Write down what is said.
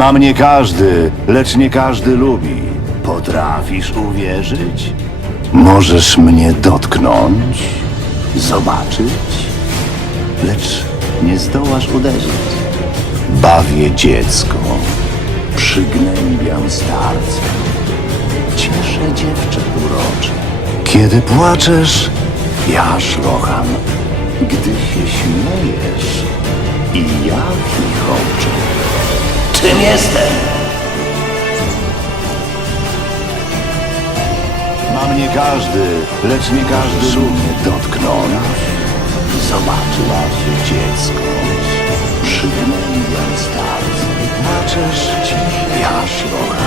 Mam nie każdy, lecz nie każdy lubi. Potrafisz uwierzyć? Możesz mnie dotknąć, zobaczyć, lecz nie zdołasz uderzyć. Bawię dziecko, przygnębiam starca, cieszę dziewczę urocze. Kiedy płaczesz, ja szlocham, gdy się śmiejesz i ja chichoczę. Czym jestem? Mam nie każdy, lecz nie każdy lubi mnie dotknąć. Zobaczyła się dziecko, przygnębiam starce. Płaczesz, ja szlocham,